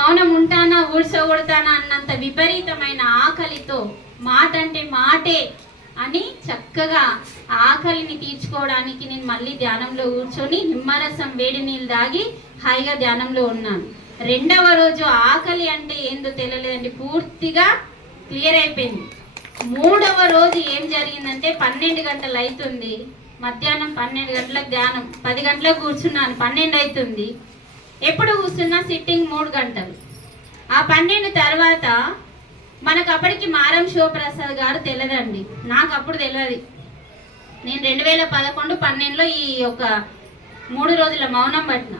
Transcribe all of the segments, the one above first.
మౌనం ఉంటానా ఊడ్చగొడతానా అన్నంత విపరీతమైన ఆకలితో మాట అంటే మాటే అని చక్కగా ఆకలిని తీర్చుకోవడానికి నేను మళ్ళీ ధ్యానంలో కూర్చొని నిమ్మరసం వేడి నీళ్ళు దాగి హాయిగా ధ్యానంలో ఉన్నాను. రెండవ రోజు ఆకలి అంటే ఏందో తెలియలేదండి పూర్తిగా క్లియర్ అయిపోయింది. మూడవ రోజు ఏం జరిగిందంటే పన్నెండు గంటలు అవుతుంది మధ్యాహ్నం పన్నెండు గంటలకు ధ్యానం పది గంటలకు కూర్చున్నాను పన్నెండు అవుతుంది ఎప్పుడు కూర్చున్నా సిట్టింగ్ మూడు గంటలు. పన్నెండు తర్వాత మనకు అప్పటికి మారం శివప్రసాద్ గారు తెలియదండి నాకు అప్పుడు తెలియదు నేను రెండు వేల పదకొండు పన్నెండులో ఈ యొక్క మూడు రోజుల మౌనం పట్టిన.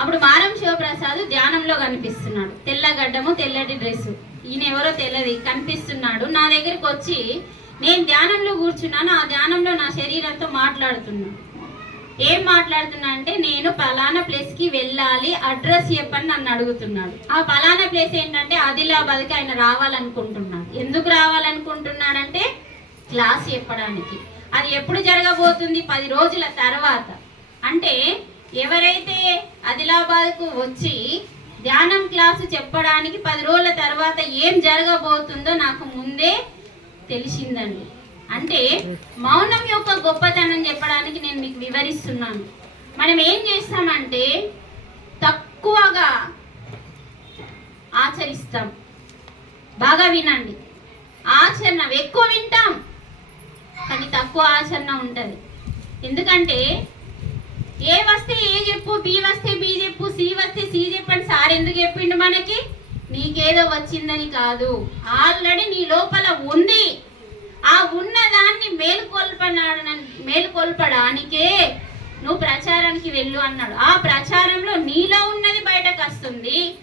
అప్పుడు మారం శివప్రసాద్ ధ్యానంలో కనిపిస్తున్నాడు. తెల్లగడ్డము తెల్లటి డ్రెస్సు. ఈయన ఎవరో తెలియదు కనిపిస్తున్నాడు. నా దగ్గరికి వచ్చి నేను ధ్యానంలో కూర్చున్నాను. ఆ ధ్యానంలో నా శరీరంతో మాట్లాడుతున్నాను ఏం మాట్లాడుతున్నా అంటే నేను పలానా ప్లేస్కి వెళ్ళాలి అడ్రస్ చెప్పని నన్ను అడుగుతున్నాడు. ఆ పలానా ప్లేస్ ఏంటంటే ఆదిలాబాద్కి ఆయన రావాలనుకుంటున్నాడు. ఎందుకు రావాలనుకుంటున్నాడంటే క్లాస్ చెప్పడానికి. అది ఎప్పుడు జరగబోతుంది? పది రోజుల తర్వాత. అంటే ఎవరైతే ఆదిలాబాద్కు వచ్చి ధ్యానం క్లాసు చెప్పడానికి పది రోజుల తర్వాత ఏం జరగబోతుందో నాకు ముందే తెలిసిందండి. అంటే మౌనం యొక్క గొప్పతనం చెప్పడానికి నేను మీకు వివరిస్తున్నాను. మనం ఏం చేస్తామంటే తక్కువగా ఆచరిస్తాం. బాగా వినండి. ఆచరణ ఎక్కువ వింటాం కానీ తక్కువ ఆచరణ ఉంటుంది. ఎందుకంటే ఏ వస్తే ఏ చెప్పు బి వస్తే బి చెప్పు సి వస్తే సి చెప్పండి సార్ ఎందుకు చెప్పిండు మనకి? నీకేదో వచ్చిందని కాదు. ఆల్రెడీ నీ లోపల ఉంది. ఆ ఉన్నదాన్ని మేలుకొల్పనాడ మేలుకొల్పడానికే నువ్వు ప్రచారానికి వెళ్ళు అన్నాడు. ఆ ప్రచారంలో నీలో ఉన్నది బయటకు వస్తుంది.